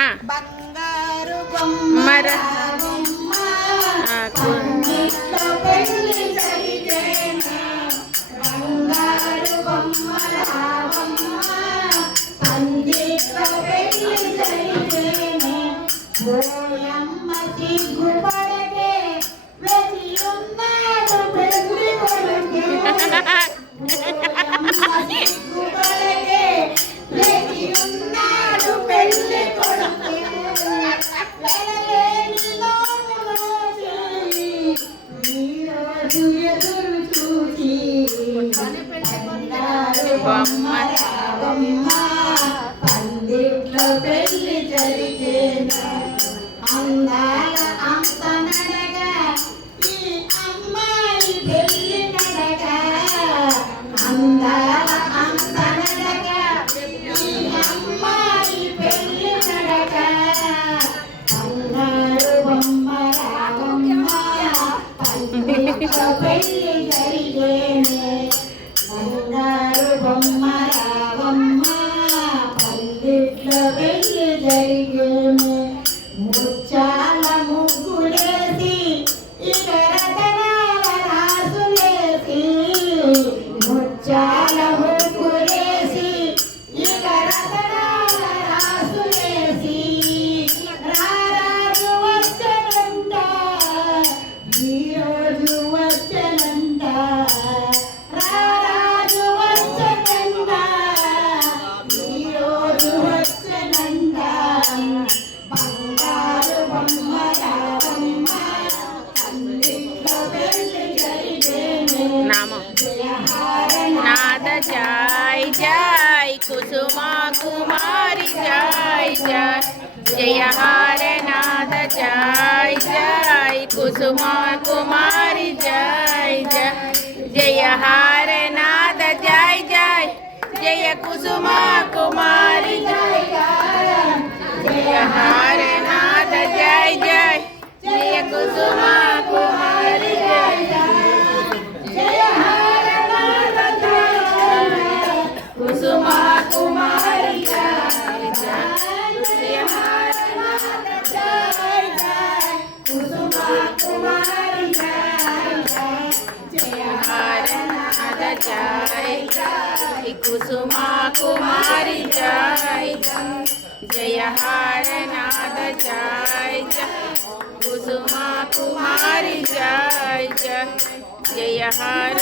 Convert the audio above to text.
బంగారు బొమ్మర పందిట్లో పెళ్లి జరిగేనా బంగారు బొమ్మరావమ్మ పందిట్లో పెళ్లి జరిగేనా ఓయమ్మ సిగ్గుపడకే వెతి ఉన్నాడు పెళ్లి కొడుకే ఓయమ్మ సిగ్గుపడకే వెతి ఉన్నాడు పెళ్లి కొడుకే ఎదురు చూసి బొమ్మరావమ్మ పందిట్లో పెళ్లి జరిగేనా అందాల అంత నడగా ఈ అమ్మాయి పెళ్లి నడగా అందాల అంత నడగా ఈ అమ్మాయి పెళ్లి నడగా బంగారు బొమ్మరావమ్మ పందిట్లో పెళ్లి జరిగేనే బంగారు బొమ్మరావమ్మ పందిట్లో పెళ్లి జరిగేనే ముచ్చాల ముగ్గులేసి ఇక రతనాల రాసులేసి ముచ్చాల ముగ్గులేసి ఇక రతనాల రాసులేసి రారాజు వచ్చనంట ఈరోజు వచ్చనంట రారాజు వచ్చనంట ఈరోజు వచ్చనంట బంగారు బొమ్మరావమ్మ పందిట్లో పెళ్లి జరిగేనే నాద జై జై కుసుమా కుమారి జై జై జయ హర నాద జై జై కుసుమా కుమారి జై జై జయ హర నాద జై జై జయ కుసుమా కుమారి జై జయ హర నాద జై జై జయ కుసుమా కుమారి జై జయ హర నాద జయ కుసుమా కుమారి జయ జయ హర నాద జయ జయ కుసుమా కుమారి జయ జయ హర నాద జై జై కుసుమా కుమారి జై జయ హర నాద జై జై కుసుమా కుమారి జై జై జయ హర